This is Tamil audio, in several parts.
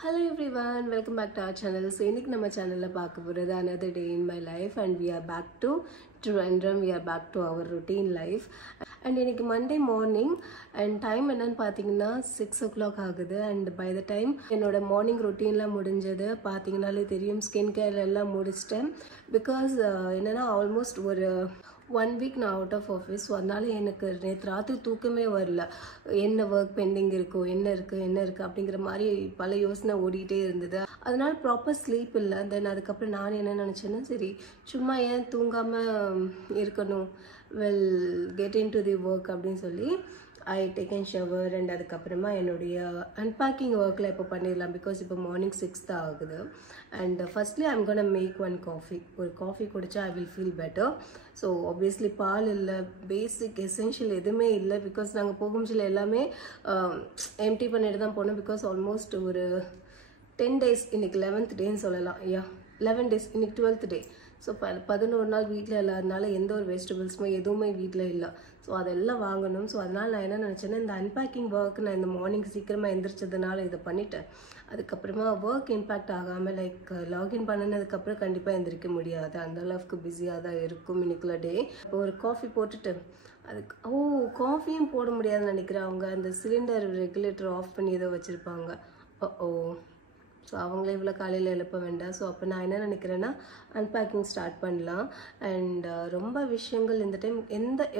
Hello everyone, welcome back to our channel. So இன்னைக்கு நம்ம சேனல்ல பார்க்க போறது another day in my life and we are back to Trivandrum. We are back to our routine life. And இன்னைக்கு Monday morning and time என்னன்னு பாத்தீங்கன்னா 6 o'clock ஆகுது and by the time என்னோட மார்னிங் ரொட்டீன்லாம் முடிஞ்சது பாத்தீங்கனாலே தெரியும் ஸ்கின் கேர் எல்லாம் முடிச்சிட்டேன் because என்னன்னா ஆல்மோஸ்ட் ஒரு 1 week நான் அவுட் ஆஃப் ஆஃபீஸ். ஸோ அதனால எனக்கு நேற்று ராத்திரி தூக்கமே வரல. என்ன ஒர்க் பெண்டிங் இருக்கோ, என்ன இருக்குது அப்படிங்கிற மாதிரி பல யோசனை ஓடிட்டே இருந்தது. அதனால ப்ராப்பர் ஸ்லீப் இல்லை. தென் அதுக்கப்புறம் நான் என்ன நினச்சேன்னா, சரி சும்மா ஏன் தூங்காமல் இருக்கணும், well get in to the work அப்படின்னு சொல்லி ஐ டேக்கன் ஷவர் அண்ட் அதுக்கப்புறமா என்னுடைய அன்பேக்கிங் ஒர்க்கில் இப்போ பண்ணிடலாம் பிகாஸ் இப்போ மார்னிங் 6 தான் ஆகுது. And firstly I'm gonna make one coffee. ஒரு காஃபி குடித்தா I will feel better. So obviously பால் இல்லை, பேசிக் எசென்ஷியல் எதுவுமே இல்லை பிகாஸ் நாங்கள் போகும்போது எல்லாமே எம்டி பண்ணிட்டு தான் போனோம் பிகாஸ் ஆல்மோஸ்ட் ஒரு 10 days, இன்னைக்கு 11th டேன்னு சொல்லலாம். 11 days, இன்னைக்கு 12th டே. ஸோ 11 நாள் வீட்டில் இல்லாதனால எந்த ஒரு வெஜிடபிள்ஸுமே எதுவுமே வீட்டில் இல்லை. ஸோ அதெல்லாம் வாங்கணும். ஸோ அதனால் நான் என்ன நினச்சேன்னா, இந்த அன்பேக்கிங் ஒர்க் நான் இந்த மார்னிங் சீக்கிரமாக எந்திரிச்சதுனால இதை பண்ணிட்டேன். அதுக்கப்புறமா ஒர்க் இம்பேக்ட் ஆகாமல் லைக் லாகின் பண்ணினதுக்கப்புறம் கண்டிப்பாக எந்திரிக்க முடியாது, அந்த அளவுக்கு பிஸியாக தான் இருக்கும் இன்னைக்குள்ள டே. இப்போ ஒரு காஃபி போட்டுட்டு அதுக்கு காஃபியும் போட முடியாதுன்னு நினைக்கிறேன். அவங்க அந்த சிலிண்டர் ரெகுலேட்டர் ஆஃப் பண்ணி ஏதோ வச்சுருப்பாங்க. ஸோ அவங்களே இவ்வளோ காலையில் எழுப்ப வேண்டாம். ஸோ அப்போ நான் என்ன நினைக்கிறேன்னா, அன்பேக்கிங் ஸ்டார்ட் பண்ணலாம். அண்ட் ரொம்ப விஷயங்கள் இந்த டைம்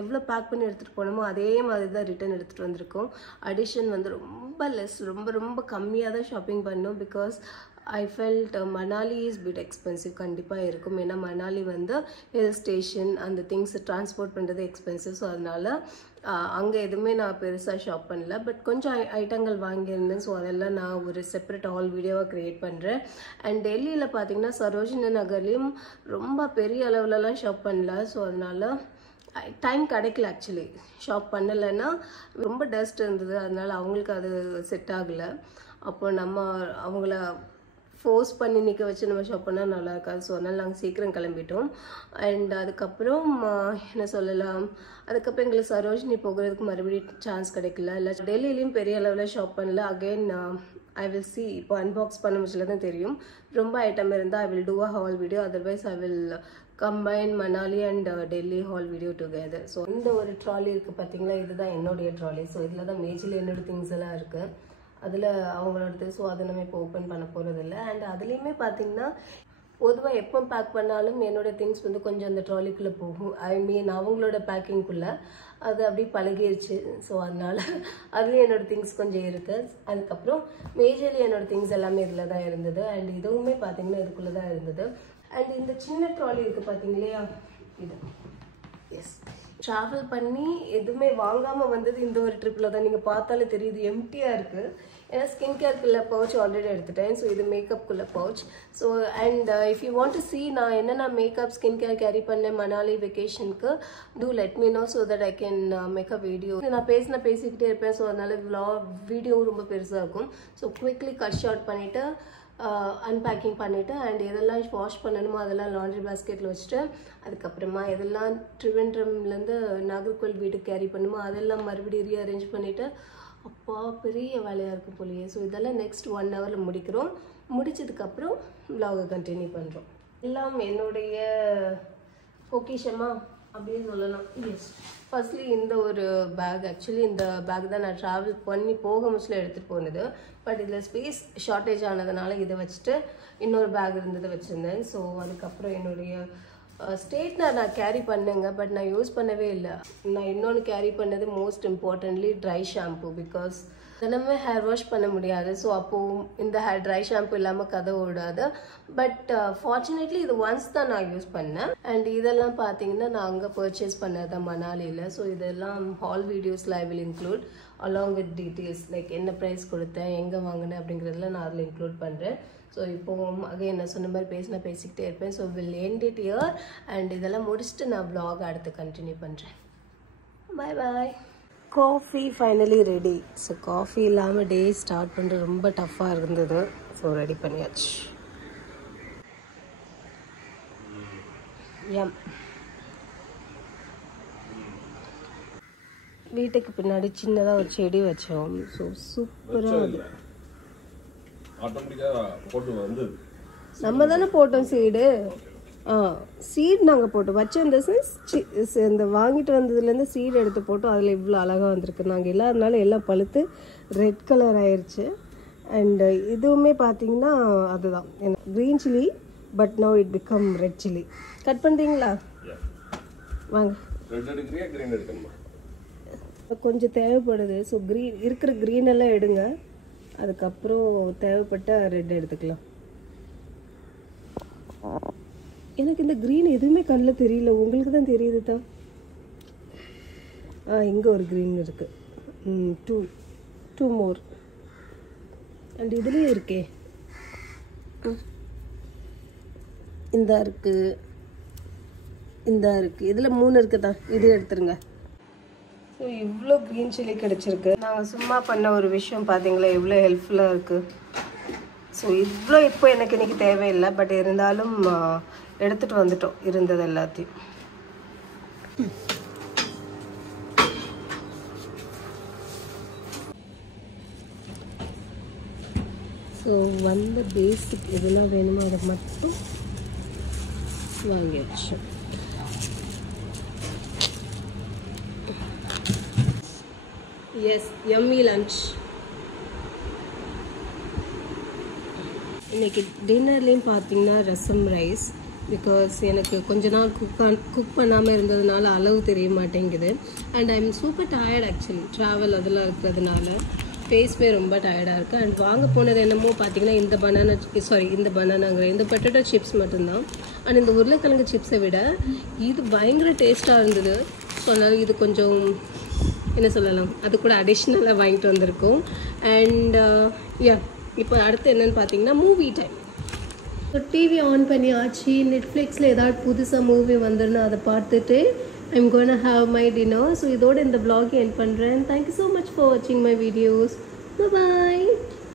எவ்வளோ பேக் பண்ணி எடுத்துகிட்டு போனோமோ அதே மாதிரி தான் ரிட்டன் எடுத்துகிட்டு வந்திருக்கோம். அடிஷன் வந்து ரொம்ப லெஸ், ரொம்ப கம்மியாக தான் ஷாப்பிங் பண்ணோம் because I felt Manali is bit expensive. கண்டிப்பாக இருக்கும். ஏன்னா மணாலி வந்து ஹில் ஸ்டேஷன், அந்த திங்ஸ் டிரான்ஸ்போர்ட் பண்ணுறது எக்ஸ்பென்சிவ். ஸோ அதனால் அங்கே எதுவுமே நான் பெருசாக ஷாப் பண்ணல. பட் கொஞ்சம் ஐட்டங்கள் வாங்கியிருந்தேன். ஸோ அதெல்லாம் நான் ஒரு செப்பரேட் ஆல் வீடியோவாக க்ரியேட் பண்ணுறேன். அண்ட் டெல்லியில் பார்த்தீங்கன்னா சரோஜினி நகர்லேயும் ரொம்ப பெரிய அளவுலலாம் ஷாப் பண்ணல. ஸோ அதனால் டைம் கிடைக்கல. ஆக்சுவலி ஷாப் பண்ணலைன்னா ரொம்ப டஸ்ட் இருந்தது, அதனால் அவங்களுக்கு அது செட் ஆகலை. அப்போ நம்ம அவங்கள ஃபோர்ஸ் பண்ணி நிற்க வச்சு நம்ம ஷாப் பண்ணால் நல்லா இருக்காது. ஸோ அதனால் நாங்கள் சீக்கிரம் கிளம்பிட்டோம். அண்ட் அதுக்கப்புறம் என்ன சொல்லலாம், அதுக்கப்புறம் எங்களுக்கு சரோஜினி போகிறதுக்கு மறுபடியும் சான்ஸ் கிடைக்கல. இல்லை டெல்லியிலையும் பெரிய அளவில் ஷாப் பண்ணல. அகெயின் ஐ வில் சி, இப்போ அன்பாக்ஸ் பண்ண முடிச்சல தான் தெரியும். ரொம்ப ஐட்டம் இருந்தால் I will do a hall video, otherwise I will combine Manali and Delhi hall video together. So இந்த ஒரு ட்ராலி இருக்குது பார்த்தீங்களா, இதுதான் என்னுடைய ட்ராலி. ஸோ இதில் தான் மேஜில் என்னோட திங்ஸ் எல்லாம் இருக்குது, அதில் அவங்களோடது. ஸோ அதை நம்ம இப்போ ஓப்பன் பண்ண போகிறது இல்லை. அண்ட் அதுலேயுமே பார்த்தீங்கன்னா பொதுவாக எப்போ பேக் பண்ணாலும் என்னோட திங்ஸ் வந்து கொஞ்சம் அந்த ட்ராலிக்குள்ளே போகும். ஐ மீன் அவங்களோட பேக்கிங்குள்ளே அது அப்படி பழகிடுச்சு. ஸோ அதனால் அதுலேயும் என்னோட திங்ஸ் கொஞ்சம் இருக்குது. அதுக்கப்புறம் மேஜர்லி என்னோட திங்ஸ் எல்லாமே இதில் தான் இருந்தது. அண்ட் இதுவுமே பார்த்தீங்கன்னா இதுக்குள்ளே தான் இருந்தது. அண்ட் இந்த சின்ன ட்ராலி இருக்குது பார்த்தீங்களா, இது எஸ் ட்ராவல் பண்ணி எதுவுமே வாங்காமல் வந்தது இந்த ஒரு ட்ரிப்பில் தான். நீங்கள் பார்த்தாலே தெரியுது எம்டியாக இருக்குது. ஏன்னா ஸ்கின் கேர்க்குள்ள பவுச் ஆல்ரெடி எடுத்துட்டேன். ஸோ இது மேக்கப்புக்குள்ள pouch. So and if you want to see நான் என்னென்ன மேக்கப் ஸ்கின் கேர் கேரி பண்ணேன் மணாலி வெக்கேஷனுக்கு, to let me know so that I can make a video. நான் பேசிக்கிட்டே இருப்பேன். ஸோ அதனால வீடியோவும் ரொம்ப பெருசாக இருக்கும். ஸோ குவிக்லி கட் ஷார்ட் பண்ணிவிட்டு அன்பேக்கிங் பண்ணிவிட்டு அண்ட் எதெல்லாம் வாஷ் பண்ணணுமோ அதெல்லாம் லாண்ட்ரி பாஸ்கெட்டில் வச்சுட்டு, அதுக்கப்புறமா எதெல்லாம் ட்ரிவெண்ட்ரம்லேருந்து நாகர்கோவில் வீட்டுக்கு கேரி பண்ணுமோ அதெல்லாம் மறுபடியும் ரீஅரேஞ்ச் பண்ணிவிட்டு, அப்பா பெரிய வேலையாக இருக்கும் போலியே. ஸோ இதெல்லாம் நெக்ஸ்ட் 1 hourல முடிக்கிறோம். முடிச்சதுக்கப்புறம் vlog கண்டினியூ பண்ணுறோம். எல்லாம் என்னுடைய பொக்கிஷமாக அப்படியே சொல்லலாம். எஸ், ஃபர்ஸ்ட்லி இந்த ஒரு பேக். ஆக்சுவலி இந்த பேக் தான் நான் ட்ராவல் பண்ணி போக முச்சில் எடுத்துகிட்டு போனது. பட் இதில் ஸ்பேஸ் ஷார்ட்டேஜ் ஆனதுனால இதை வச்சுட்டு இன்னொரு பேக் இருந்ததை வச்சுருந்தேன். ஸோ அதுக்கப்புறம் என்னுடைய ஸ்ட்ரெயிட்னர் நான் கேரி பண்ணேங்க, பட் நான் யூஸ் பண்ணவே இல்லை. நான் இன்னொன்று கேரி பண்ணது most importantly try shampoo because தினமே ஹேர் வாஷ் பண்ண முடியாது. ஸோ அப்போது இந்த ட்ரை ஷாம்பு இல்லாமல் கதை ஓடாது. பட் ஃபார்ச்சுனேட்லி இது ஒன்ஸ் தான் நான் யூஸ் பண்ணேன். அண்ட் இதெல்லாம் பார்த்தீங்கன்னா நான் அங்கே பர்ச்சேஸ் பண்ணது தான் மணாலியில். ஸோ இதெல்லாம் ஹால் வீடியோஸில் I will include along with details like என்ன ப்ரைஸ் கொடுத்தேன், எங்கே வாங்கினேன் அப்படிங்கிறதுல நான் அதில் இன்க்ளூட் பண்ணுறேன். ஸோ இப்போது அகைன் நான் சொன்ன மாதிரி பேசிக்கிட்டே இருப்பேன். So will end it here. And இதெல்லாம் முடிச்சுட்டு நான் vlog அடுத்து கண்டினியூ பண்ணுறேன். Bye bye. Coffee finally ready. So coffee இல்லாமல் டே ஸ்டார்ட் பண்ணுறது ரொம்ப டஃப்பாக இருந்தது. ஸோ ரெடி பண்ணியாச்சு. வீட்டுக்கு பின்னாடி சின்னதாக ஒரு செடி வச்சோம். ஸோ சூப்பராக அது ஆட்டோமேட்டிக்காக போட்டு வந்து நம்ம தானே போட்டோம் சீடு. சீட் நாங்கள் போட்டோம் வச்சோம். இந்த சென்ஸ் இந்த வாங்கிட்டு வந்ததுலேருந்து சீடு எடுத்து போட்டோம். அதில் இவ்வளோ அழகாக வந்திருக்கு. நாங்கள் இல்லாதனால எல்லாம் பழுத்து ரெட் கலர் ஆயிடுச்சு. அண்ட் இதுவுமே பார்த்தீங்கன்னா அதுதான் green chilli, but now it become red chilli. Cut பண்ணுறீங்களா? வாங்க. ரெட் எடுக்கிறியா க்ரீன் எடுக்கணுமா? கொஞ்சம் தேவைப்படுது. ஸோ இருக்கிற க்ரீன் எல்லாம் எடுங்க, அதுக்கப்புறம் தேவைப்பட்ட ரெட் எடுத்துக்கலாம். எனக்கு இந்த க்ரீன் எதுவுமே கண்ணில் தெரியல, உங்களுக்கு தான் தெரியுது தான். இங்கே ஒரு க்ரீன் இருக்குது. Two more. அண்ட் இதுலேயும் இருக்கே, இந்த இருக்குது, இதில் 3 இருக்குது தான். இது எடுத்துருங்க. ஸோ இவ்வளோ க்ரீன் சில்லி கிடச்சிருக்கு. நாங்கள் சும்மா பண்ண ஒரு விஷயம் பார்த்தீங்களா எவ்வளோ ஹெல்ப்ஃபுல்லாக இருக்குது. ஸோ இவ்வளோ இப்போ எனக்கு இன்றைக்கி தேவையில்லை, பட் இருந்தாலும் எடுத்துகிட்டு வந்துட்டோம் இருந்தது எல்லாத்தையும். ஸோ வந்த பேசிக் எதெல்லாம் வேணுமோ அதை மட்டும் வாங்கியாச்சு. Yes, yummy lunch. இன்றைக்கி டின்னர்லேயும் பார்த்தீங்கன்னா ரசம் ரைஸ். பிகாஸ் எனக்கு கொஞ்ச நாள் குக் பண்ணாமல் இருந்ததுனால அளவு தெரிய மாட்டேங்குது. And I am super tired actually, travel அதெல்லாம் இருக்கிறதுனால ஃபேஸ்மே ரொம்ப டயர்டாக இருக்குது. அண்ட் வாங்க போனது என்னமோ பார்த்தீங்கன்னா இந்த பொட்டேட்டோ சிப்ஸ் மட்டும்தான். அண்ட் இந்த உருளைக்கிழங்கு சிப்ஸை விட இது பயங்கர டேஸ்ட்டாக இருந்தது. ஸோ அதனால் இது கொஞ்சம் என்ன சொல்லலாம், அது கூட அடிஷ்னலாக வாங்கிட்டு வந்திருக்கோம். அண்ட் இப்போ அடுத்து என்னென்னு பார்த்தீங்கன்னா movie time. So TV on பண்ணியாச்சு. நெட்ஃப்ளிக்ஸில் ஏதாவது புதுசாக மூவி வந்துருன்னு அதை பார்த்துட்டு I'm gonna have my dinner. So இதோட இந்த vlog எண்ட் பண்ணுறேன். தேங்க்யூ ஸோ மச் ஃபார் வாட்சிங் மை வீடியோஸ். பாய்.